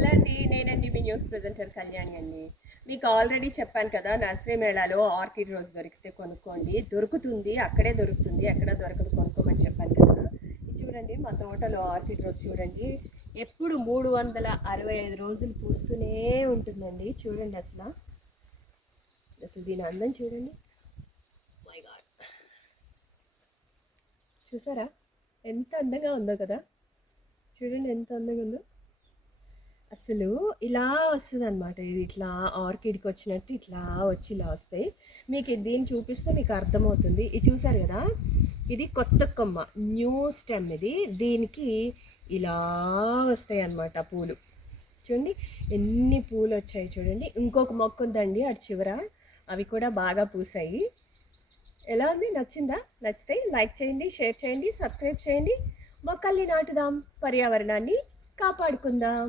Hello అండి, నేనండి మీ news presenter Kalyani అండి. మీకు ఆల్రెడీ చెప్పాను కదా, నర్సరీ మేళాలో ఆర్కిడ్ రోజ్ దొరికితే కొనుక్కోండి. దొరుకుతుంది, అక్కడే దొరుకుతుంది, ఎక్కడ దొరకదు, కొనుక్కోమని చెప్పాను కదా. ఇది చూడండి, మా తోటలో ఆర్కిడ్ రోజ్ చూడండి, ఎప్పుడు 365 రోజులు పూస్తూనే ఉంటుందండి. చూడండి అసలు అసలు దీని అందం చూడండి. మై గాడ్, చూసారా ఎంత అందంగా ఉందో కదా. చూడండి ఎంత అందంగా ఉందో. అసలు ఇలా వస్తుంది అనమాట. ఇది ఇట్లా ఆర్కిడ్కి వచ్చినట్టు ఇట్లా వచ్చి ఇలా వస్తాయి. మీకు దీన్ని చూపిస్తే మీకు అర్థమవుతుంది. ఇది చూసారు కదా, ఇది కొత్త కొమ్మ, న్యూ స్టెమ్. ఇది దీనికి ఇలా వస్తాయి అన్నమాట పూలు. చూడండి ఎన్ని పూలు వచ్చాయి చూడండి. ఇంకొక మొక్క ఉందండి అటు చివర, అవి కూడా బాగా పూసాయి. ఎలా ఉంది? నచ్చిందా? నచ్చితే లైక్ చేయండి, షేర్ చేయండి, సబ్స్క్రైబ్ చేయండి. మొక్కల్ని నాటుదాం, పర్యావరణాన్ని కాపాడుకుందాం.